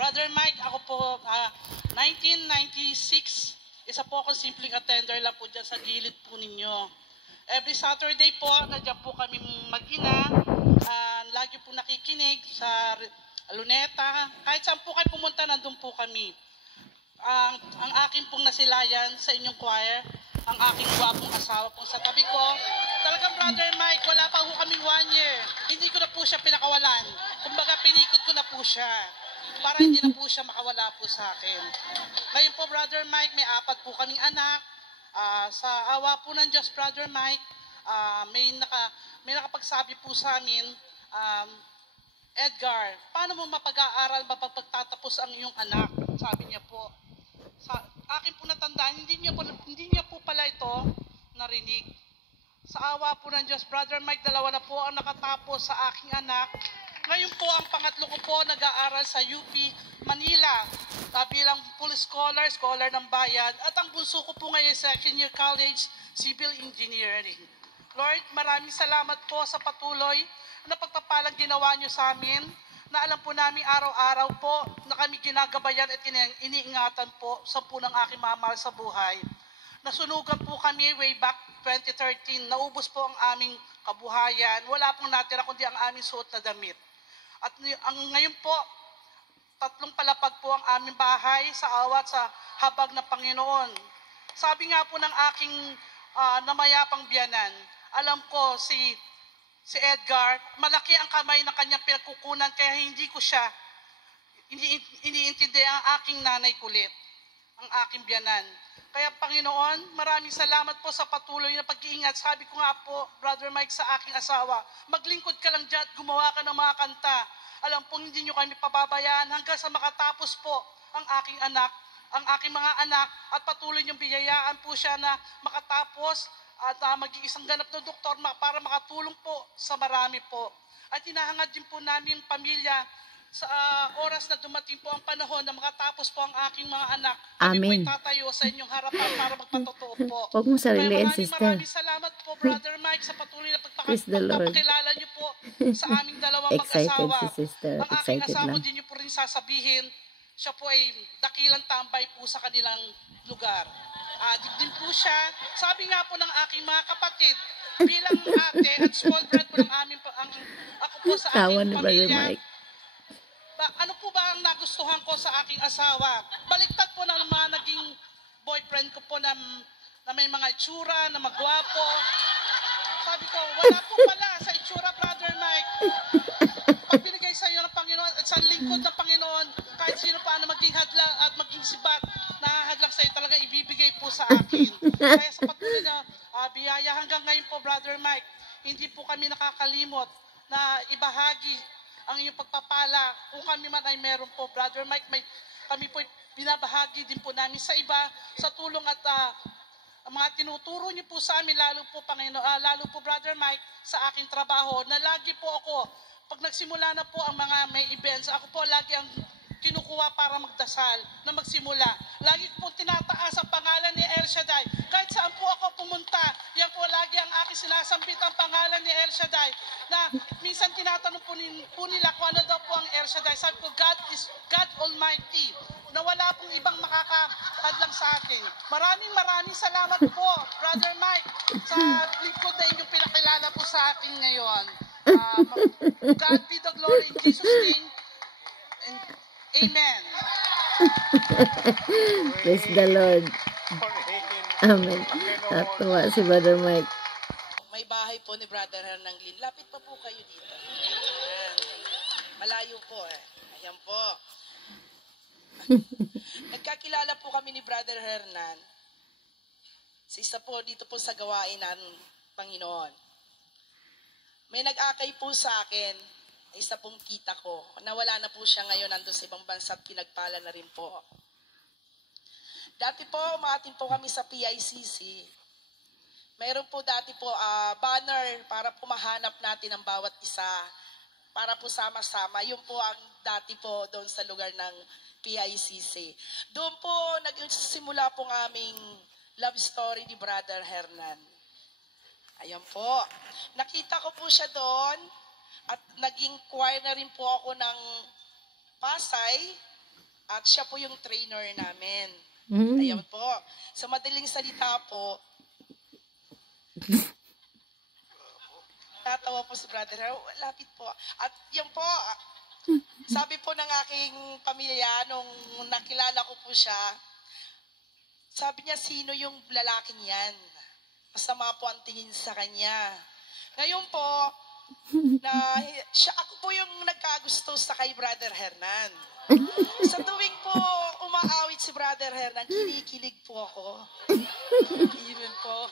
Brother Mike, ako po, 1996, isa po ako simpleng attender lang po dyan sa gilid po ninyo. Every Saturday po, nandiyan po kami mag-ina, lagi po nakikinig sa Luneta. Kahit saan po kayo pumunta, nandun po kami. Ang aking pong nasilayan sa inyong choir, ang aking gwapong asawa po sa tabi ko. Talagang Brother Mike, wala pa po kami 1 year. Hindi ko na po siya pinakawalan. Kumbaga, pinikot ko na po siya para hindi na po siya makawala po sa akin. Ngayon po, Brother Mike, may 4 po kaming anak. Sa awa po ng Diyos, Brother Mike, may nakapagsabi po sa amin, Edgar, paano mo mapag-aaral mapagtatapos ang iyong anak? Sabi niya po. Sa akin po natandaan, hindi niya po pala ito narinig. Sa awa po ng Diyos, Brother Mike, 2 na po ang nakatapos sa aking anak. Ngayon po, ang pangatlo ko po nag-aaral sa UP Manila bilang full scholar ng bayan. At ang bunso ko po ngayon sa second year college, civil engineering. Lord, maraming salamat po sa patuloy na pagpapalang ginawa niyo sa amin, na alam po namin araw-araw po na kami ginagabayan at iniingatan po sa punang aking mamahal sa buhay. Nasunugan po kami way back 2013, naubos po ang aming kabuhayan, wala pong natira kundi ang aming suot na damit. At ngayon po, 3 palapag po ang aming bahay sa awat sa habag ng Panginoon. Sabi nga po ng aking namayapang biyanan, alam ko si Edgar, malaki ang kamay ng kanyang pinagkukunan kaya hindi ko siya iniintindi ang aking nanay kulit, ang aking biyanan. Kaya Panginoon, maraming salamat po sa patuloy na pag-iingat. Sabi ko nga po, Brother Mike, sa aking asawa, maglingkod ka lang dyan at gumawa ka ng mga kanta. Alam po, hindi nyo kami pababayaan hanggang sa makatapos po ang aking mga anak at patuloy niyong biyayaan po siya na makatapos at maging isang ganap na doktor para makatulong po sa marami po. At hinahangad din po namin pamilya sa oras na dumating po ang panahon na makatapos po ang aking mga anak. Kami Amen. po'y tatayo sa inyong harapan para magpatotoo po. Huwag mong sariliin, sister. Maraming salamat po, Brother Mike, sa patuloy na pagpapakilala niyo po sa aming dalawang mag-asawa. Si sister. Ang aking Excited asawa lang. din niyo po rin sasabihin, siya po ay dakilang tambay po sa kanilang lugar. Din po siya. Sabi nga po ng aking mga kapatid, bilang ate at small bread po ng aming, ako po sa Tawa aking ni Brother pamilya. Mike. Ano po ba ang nagustuhan ko sa aking asawa? Baliktad po ng mga naging boyfriend ko po na may mga itsura, na magwapo. Sabi ko, wala po pala sa itsura, Brother Mike. Pag binigay sa iyo ng Panginoon at sa lingkod ng Panginoon, kahit sino pa na maging hadlang at maging sibat, nakahadlang sa iyo talaga ibibigay po sa akin. Kaya sa patuloy na biyaya hanggang ngayon po, Brother Mike, hindi po kami nakakalimot na ibahagi ang iyong pagpapala. Kung kami man ay meron po, Brother Mike, kami po binabahagi din po namin sa iba sa tulong at mga tinuturo niyo po sa amin, lalo po Brother Mike, sa aking trabaho, na lagi po ako, pag nagsimula na po ang mga may events, ako po lagi ang kinukuha para magdasal na magsimula. Lagi po tinataas ang pangalan ni El Shaddai. Kahit saan po ako pumunta, yan po lagi ang aking sinasambit ang pangalan ni El Shaddai. Na minsan tinatanong po nila kung ano daw po ang El Shaddai. Sabi ko, God is God Almighty, na wala pong ibang makakahadlang sa akin. Maraming salamat po, Brother Mike, sa lingkod na inyong pinakilala po sa akin ngayon. God be the glory in Jesus' name. And amen. Praise the Lord. Amen. Natuwa si Brother Mike. May bahay po ni Brother Hernanglin. Lapit pa po kayo dito. Ayan. Malayo po eh. Ayan po. Nagkakilala po kami ni Brother Hernan. Sa isa po dito po sa gawain ng Panginoon. May nag-akay po sa akin, isa pong kita ko. Nawala na po siya ngayon, nandun sa ibang bansa at pinagpala na rin po. Dati po, umating po kami sa PICC. Mayroon po dati po banner para pumahanap natin ang bawat isa. Para po sama-sama. Yun po ang dati po doon sa lugar ng PICC. Doon po nagsimula po ang aming love story ni Brother Hernan. Ayan po. Nakita ko po siya doon at naging choir na rin po ako ng Pasay At siya po yung trainer namin. Mm. Ayan po. Sa madaling salita po, natawa po si Brother. Lapit po. At yun po, sabi po ng aking pamilya, nung nakilala ko po siya, sabi niya, sino yung lalaking yan? Masama po ang tingin sa kanya. Ngayon po, ako po yung nagkagusto sa kay Brother Hernan. Sa tuwing po umaawit si Brother Hernan, kinikilig po ako. Even po.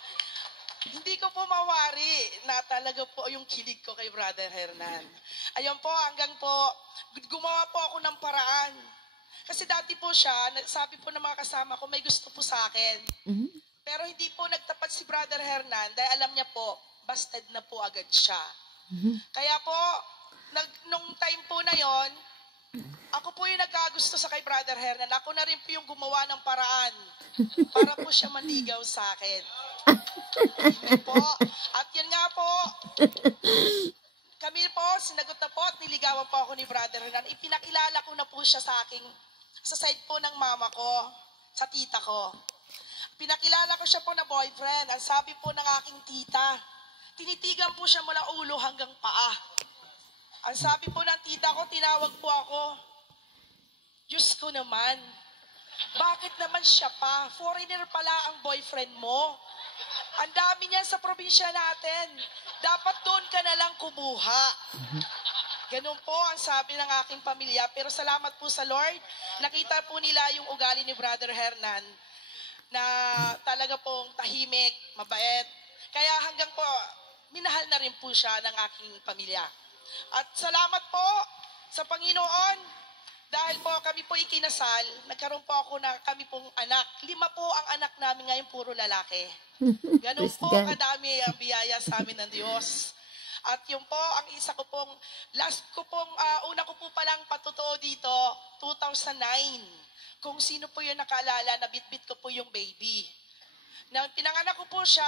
Hindi ko po mawari na talaga po yung kilig ko kay Brother Hernan. Ayun po, hanggang po, gumawa po ako ng paraan. Kasi dati po siya, sabi po ng mga kasama ko, may gusto po sa akin. Mm. Pero hindi po nagtapat si Brother Hernan dahil alam niya po, busted na po agad siya. Kaya po, nung time po na yon, ako po yung nagkagusto sa kay Brother Hernan. Ako na rin po yung gumawa ng paraan para po siya manligaw sa akin. Amen po. At yun nga po, kami po, sinagot na po at niligawan po ako ni Brother Hernan. Ipinakilala ko na po siya sa side po ng mama ko, sa tita ko. Pinakilala ko siya po na boyfriend. Ang sabi po ng aking tita, tinitigan po siya mula ulo hanggang paa. Ang sabi po ng tita ko, tinawag po ako, Diyos ko naman, bakit naman siya pa? Foreigner pala ang boyfriend mo. Ang dami niyan sa probinsya natin. Dapat doon ka na lang kumuha. Ganun po ang sabi ng aking pamilya. Pero salamat po sa Lord, nakita po nila yung ugali ni Brother Hernan na talaga pong tahimik, mabait. Kaya hanggang po, minahal na rin po siya ng aking pamilya. At salamat po sa Panginoon dahil po kami po ikinasal, nagkaroon po ako na kami pong anak. 5 po ang anak namin ngayon, puro lalaki. Ganun po kadami ang biyaya sa amin ng Diyos. At yun po, ang isa ko pong, una ko po palang patotoo dito, 2009. Kung sino po yung nakaalala, nabitbit ko po yung baby. Na pinanganak ko po siya,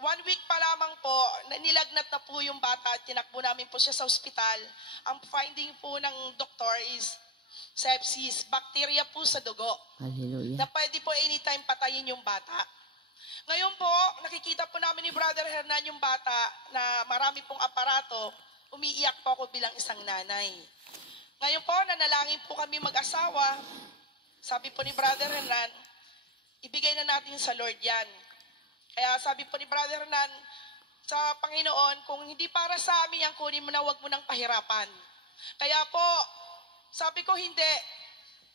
1 week pa lamang po, nilagnat na po yung bata at tinakbo namin po siya sa ospital. Ang finding po ng doktor is sepsis, bacteria po sa dugo. Hallelujah. Na pwede po anytime patayin yung bata. Ngayon po, nakikita po namin ni Brother Hernan yung bata na marami pong aparato, umiiyak po ako bilang isang nanay. Ngayon po, nanalangin po kami mag-asawa. Sabi po ni Brother Hernan, ibigay na natin sa Lord yan. Kaya sabi po ni Brother Hernan, sa Panginoon, kung hindi para sa amin yan, kunin mo na, wag mo nang pahirapan. Kaya po, sabi ko hindi.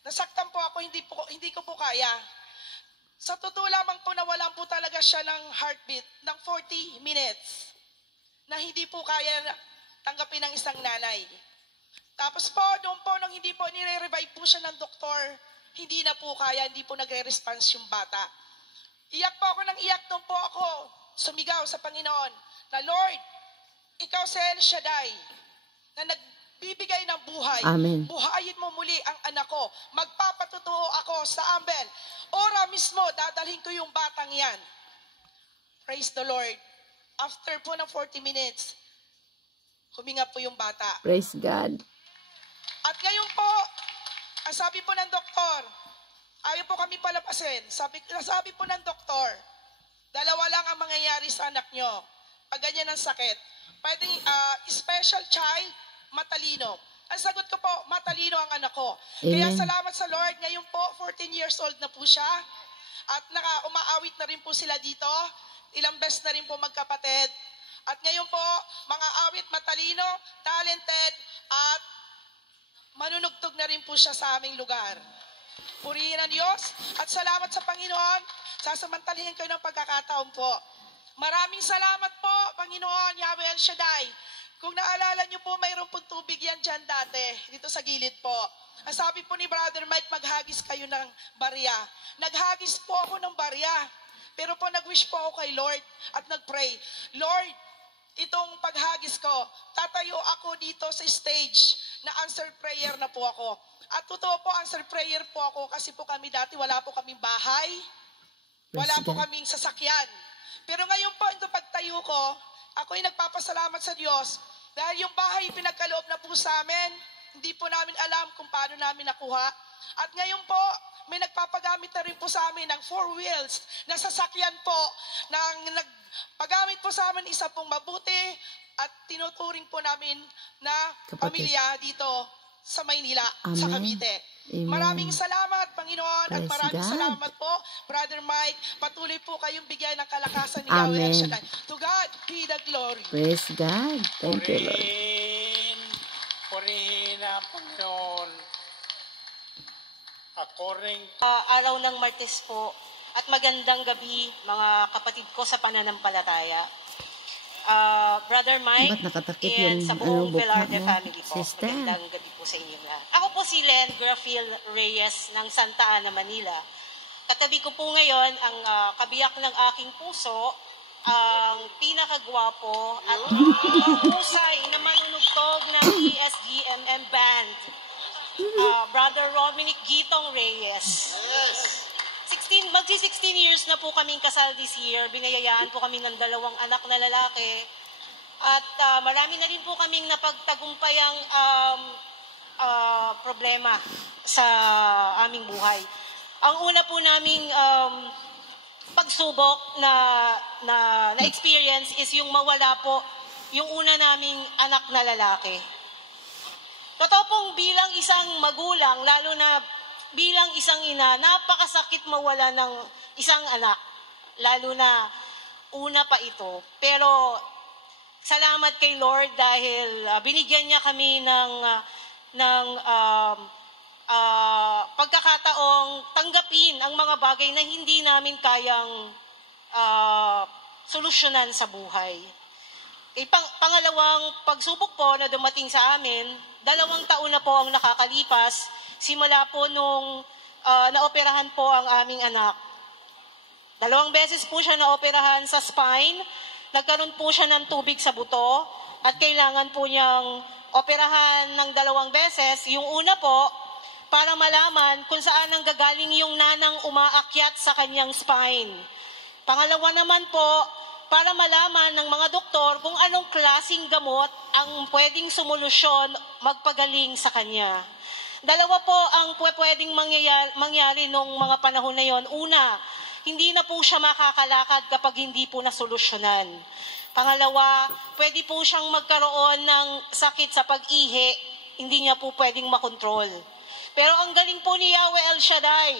Nasaktan po ako, hindi ko po kaya. Sa totoo lamang po, nawalan po talaga siya ng heartbeat ng 40 minutes na hindi po kaya tanggapin ng isang nanay. Tapos po, doon po, nung hindi po nire-revive po siya ng doktor, hindi na po kaya, hindi po nagre-response yung bata. Iyak po ako ng iyak, doon po ako sumigaw sa Panginoon na Lord, ikaw si El Shaddai na nagbibigay ng buhay. Amen. Buhayin mo muli ang anak ko. Magpapatutuo ako sa Ambel. Ora mismo, dadalhin ko yung batang yan. Praise the Lord. After po ng 40 minutes, huminga po yung bata. Praise God. At ngayon po, ang sabi po ng doktor, ayaw po kami palapasin. Sabi po ng doktor, 2 lang ang mangyayari sa anak nyo. Pag ganyan ang sakit. Pwedeng special child, matalino. Ang sagot ko po, matalino ang anak ko. Amen. Kaya salamat sa Lord. Ngayon po, 14 years old na po siya. At umaawit na rin po sila dito. Ilang beses na rin po magkapatid. At ngayon po, mga awit, matalino, talented, at manunugtog na rin po siya sa aming lugar. Purihin ang Diyos at salamat sa Panginoon. Sasamantalihin kayo ng pagkakataon po. Maraming salamat po, Panginoon, Yahweh El Shaddai. Kung naalala niyo po, mayroon pong tubig yan dyan dati, dito sa gilid po. Ang sabi po ni Brother Mike, maghagis kayo ng barya. Naghagis po ako ng barya. Pero po nag-wish po ako kay Lord at nag-pray. Lord, itong paghagis ko, tatayo ako dito sa stage na answered prayer na po ako. At totoo po, answered prayer po ako kasi po kami dati wala po kaming bahay, wala po kaming sasakyan. Pero ngayon po, ito pagtayo ko, ako'y nagpapasalamat sa Diyos dahil yung bahay pinagkaloob na po sa amin, hindi po namin alam kung paano namin nakuha. At ngayon po, may nagpapagamit na rin po sa amin ng 4 wheels na sasakyan po, nagpagamit po sa amin isa pong mabuti at tinuturing po namin na pamilya dito sa Maynila, sa Cavite. Amen. Maraming salamat, Panginoon, at Praise maraming God. salamat po, Brother Mike. Patuloy po kayong bigyan ng kalakasan ni Amen. Yahweh El Shaddai. To God be the glory. Praise God. Thank you, Lord. Purihin ang Panginoon. According Araw ng Martes po at magandang gabi mga kapatid ko sa pananampalataya. Brother Mike Ba't nakatakip and yung sa buong bukha Velarde mo, family po. sister? Magandang gabi po sa inyo lahat. Ako po si Len Grafiel Reyes ng Santa Ana, Manila. Katabi ko po ngayon ang kabiyak ng aking puso, ang pinakagwapo at husay na manunugtog ng ESGMM Band, Brother Rominic Gitong Reyes. Magsi-16 years na po kaming kasal this year. Binayayaan po kami ng 2 anak na lalaki. At marami na rin po kaming napagtagumpayang problema sa aming buhay. Ang una po naming pagsubok na experience is yung mawala po yung una naming anak na lalaki. Totoo pong bilang isang magulang, lalo na bilang isang ina, napakasakit mawala ng isang anak. Lalo na una pa ito. Pero salamat kay Lord dahil binigyan niya kami ng pagkakataong tanggapin ang mga bagay na hindi namin kayang solusyonan sa buhay. Pangalawang pagsubok po na dumating sa amin, 2 taon na po ang nakakalipas, simula po nung naoperahan po ang aming anak. 2 beses po siya naoperahan sa spine, nagkaroon po siya ng tubig sa buto, at kailangan po niyang operahan ng 2 beses. Yung una po, para malaman kung saan ang gagaling yung nanang umaakyat sa kanyang spine. Pangalawa naman po, para malaman ng mga doktor kung anong klaseng gamot ang pwedeng solusyon magpagaling sa kanya. 2 po ang pwedeng mangyari nung mga panahon na yon. Una, hindi na po siya makakalakad kapag hindi po nasolusyonan. Pangalawa, pwede po siyang magkaroon ng sakit sa pag-ihi, hindi niya po pwedeng makontrol. Pero ang galing po ni Yahweh El Shaddai,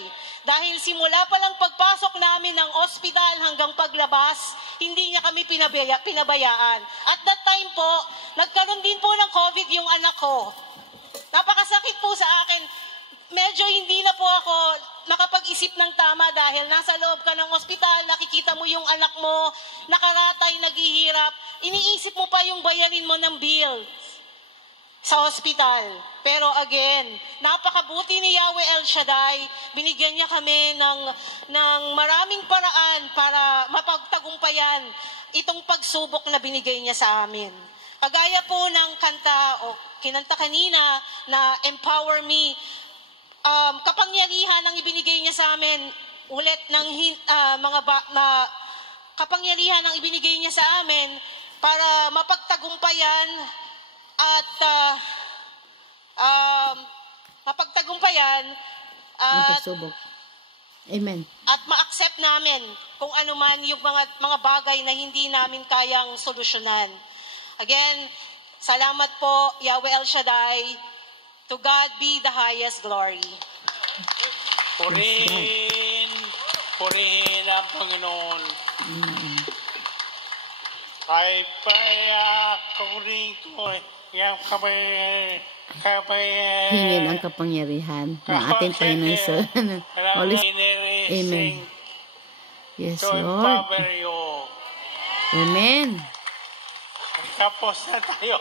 dahil simula pa lang pagpasok namin ng ospital hanggang paglabas, hindi niya kami pinabayaan. At that time po, nagkaroon din po ng COVID yung anak ko. Napakasakit po sa akin. Medyo hindi na po ako makapag-isip ng tama dahil nasa loob ka ng ospital, nakikita mo yung anak mo, nakaratay, naghihirap, iniisip mo pa yung bayarin mo ng bill sa ospital. Pero again, napakabuti ni Yahweh El Shaddai, binigyan niya kami ng maraming paraan para mapagtagumpayan itong pagsubok na binigay niya sa amin. Kagaya po ng kanta o kinanta kanina na Empower Me, kapangyarihan ang ibinigay niya sa amin ulit ng kapangyarihan ang ibinigay niya sa amin para mapagtagumpayan at Pagsubok. Amen. at ma-accept namin kung ano man yung mga bagay na hindi namin kayang solusyonan. Again, salamat po, Yahweh El Shaddai. To God be the highest glory. purihin ang Panginoon. Ay according to yung Hingin ang kapangyarihan ng ating Panginoon sa Holy Spirit. Amen. Yes, to Lord. empower you. Amen. Tapos na tayo.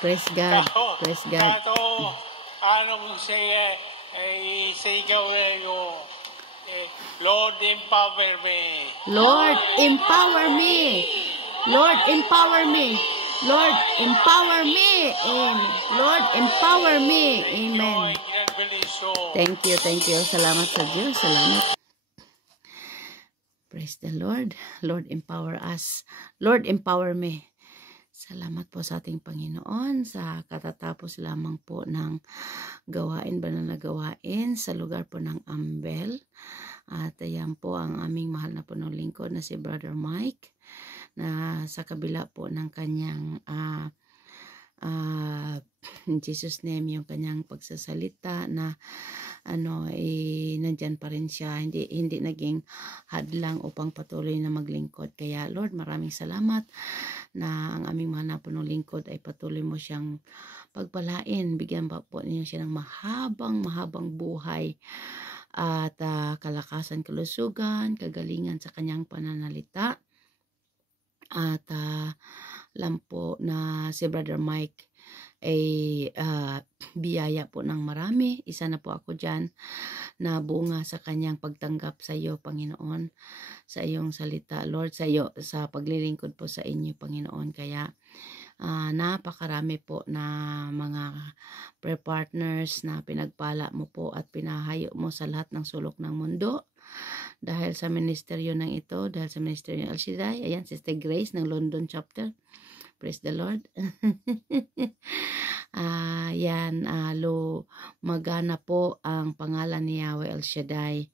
Praise God. Praise God. Anong sigaw nyo? Lord, empower me. Lord, empower me. Lord, empower me. Lord, empower me. Amen. Lord, empower me. Amen. Thank you, thank you. Salamat sa Diyos. Salamat. Praise the Lord. Lord, empower us. Lord, empower me. Salamat po sa ating Panginoon sa katatapos lamang po ng gawain, banal na gawain sa lugar po ng Ambel. At ayan po ang aming mahal na punong lingkod na si Brother Mike na sa kabila po ng kanyang in Jesus name yung kanyang pagsasalita na nandyan pa rin siya, hindi naging hadlang upang patuloy na maglingkod. Kaya Lord, maraming salamat na ang aming mga napunong lingkod ay patuloy mo siyang pagpalain. Bigyan pa po niyo siya ng mahabang buhay at kalakasan, kalusugan, kagalingan sa kanyang pananalita. At alam po na si Brother Mike ay biyaya po ng marami. Isa na po ako dyan na bunga sa kanyang pagtanggap sa iyo, Panginoon, sa iyong salita, Lord, sa iyo, sa paglilingkod po sa inyo, Panginoon. Kaya napakarami po na mga prayer partners na pinagpala mo po at pinahayo mo sa lahat ng sulok ng mundo. Dahil sa ministeryo ng ito, dahil sa ministeryo ng El Shaddai, ayan, Sister Grace ng London chapter. Praise the Lord. Magana po ang pangalan ni Yahweh El Shaddai.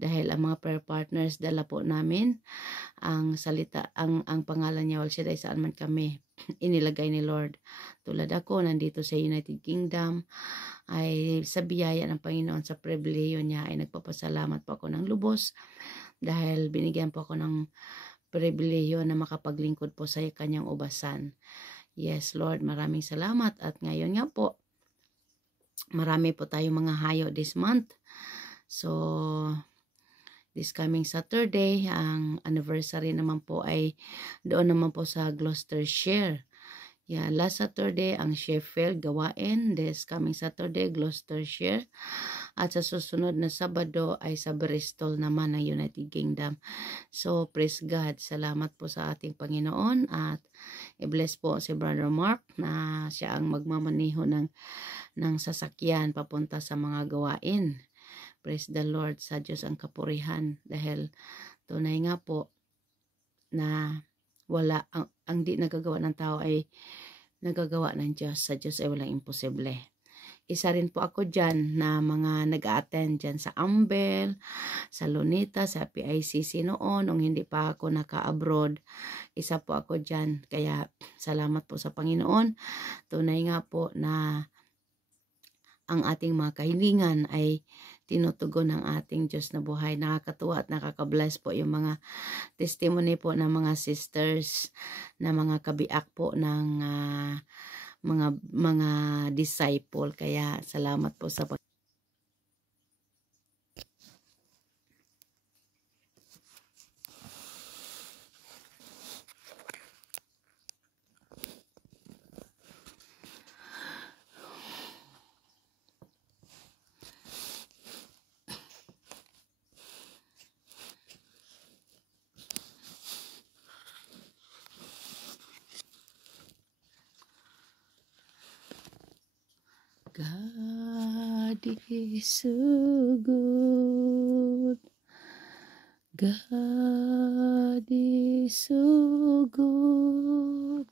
Dahil ang mga prayer partners, dala po namin ang salita, ang pangalan ni Yahweh El Shaddai saan man kami inilagay ni Lord. Tulad ako, nandito sa United Kingdom, ay sa biyaya ng Panginoon, sa pribileyo niya, ay nagpapasalamat po ako ng lubos dahil binigyan po ako ng pribileyo na makapaglingkod po sa kanyang ubasan. Yes, Lord, maraming salamat. At ngayon nga po, marami po tayong mga hayo this month. So, this coming Saturday, ang anniversary naman po ay doon naman po sa Gloucestershire. Yeah, last Saturday ang Sheffield gawain, this coming Saturday Gloucestershire, at sa susunod na Sabado ay sa Bristol naman ng United Kingdom. So praise God, salamat po sa ating Panginoon at i-bless po si Brother Mark na siya ang magmamaneho ng sasakyan papunta sa mga gawain. Praise the Lord, sa Diyos ang kapurihan dahil tunay nga po na wala ang di nagagawa ng tao ay nagagawa ng Diyos. Sa Diyos ay walang imposible. Isa rin po ako dyan na mga nag-a-attend dyan sa Ambel, sa Lunita, sa PICC noon, nung hindi pa ako naka-abroad. Isa po ako dyan. Kaya salamat po sa Panginoon. Tunay nga po na ang ating mga kahilingan ay tinutugon ng ating Diyos na buhay. Nakakatuwa at nakaka-bless po yung mga testimony po ng mga sisters na mga kabiak po ng mga disciple. Kaya salamat po sa God is so good. God is so good.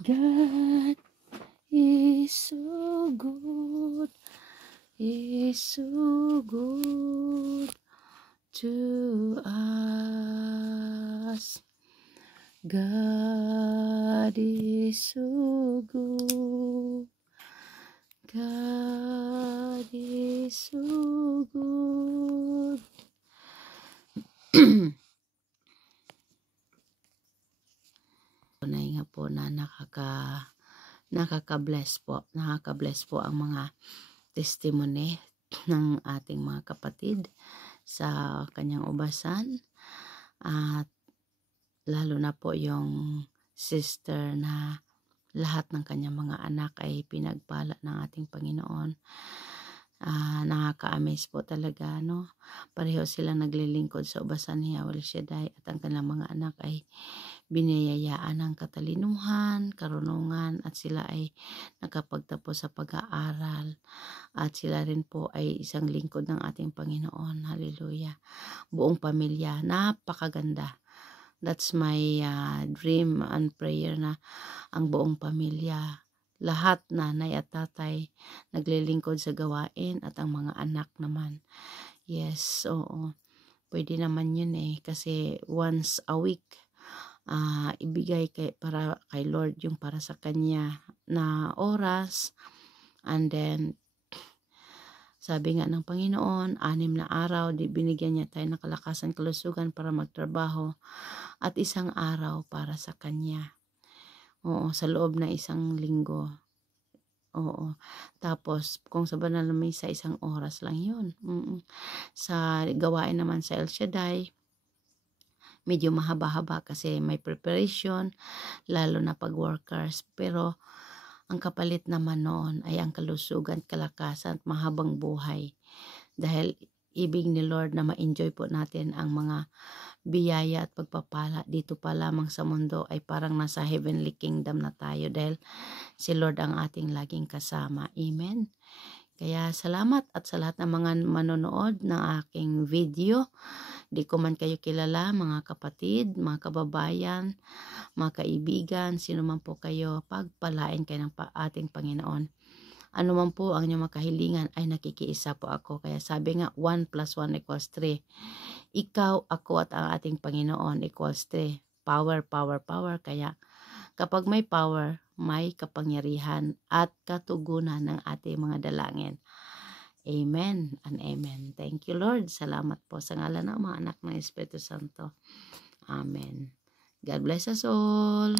God is so good. Is so good to us. God is so good. God is so good. Tunay nga po na nakaka-bless po. Nakaka-bless po ang mga testimony ng ating mga kapatid sa kanyang ubasan. At lalo na po yung sister na lahat ng kanyang mga anak ay pinagpala ng ating Panginoon. Nakaka-amaze po talaga, no? Pareho silang naglilingkod sa ubasan ni Yahweh El Shaddai at ang kanilang mga anak ay biniyayaan ng katalinuhan, karunungan at sila ay nakapagtapos sa pag-aaral at sila rin po ay isang lingkod ng ating Panginoon. Hallelujah. Buong pamilya, napakaganda. That's my dream and prayer na ang buong pamilya, lahat nanay at tatay, naglilingkod sa gawain at ang mga anak naman. Yes, oo. Pwede naman yun kasi once a week, ibigay para kay Lord yung para sa kanya na oras. And then, sabi nga ng Panginoon, 6 na araw, binigyan niya tayo ng kalakasan, kalusugan para magtrabaho at 1 araw para sa Kanya. Oo, sa loob na 1 linggo. Oo. Tapos, kung sa banal na misa, 1 oras lang yun. Sa gawain naman sa El Shaddai, medyo mahaba-haba kasi may preparation, lalo na pag workers. Pero, ang kapalit naman noon ay ang kalusugan, kalakasan at mahabang buhay. Dahil ibig ni Lord na ma-enjoy po natin ang mga biyaya at pagpapala dito pa lamang sa mundo ay parang nasa heavenly kingdom na tayo dahil si Lord ang ating laging kasama. Amen. Kaya salamat at sa lahat ng mga manonood ng aking video. Di ko man kayo kilala, mga kapatid, mga kababayan, mga kaibigan, sino man po kayo, pagpalain kayo ng ating Panginoon. Ano man po ang inyong makahilingan ay nakikiisa po ako. Kaya sabi nga, 1 + 1 = 3. Ikaw, ako at ang ating Panginoon equals 3. Power, power, power. Kaya kapag may power, may kapangyarihan at katugunan ng ating mga dalangin. Amen and amen. Thank you, Lord. Salamat po sa ngalan ng mga anak ng Espiritu Santo. Amen. God bless us all.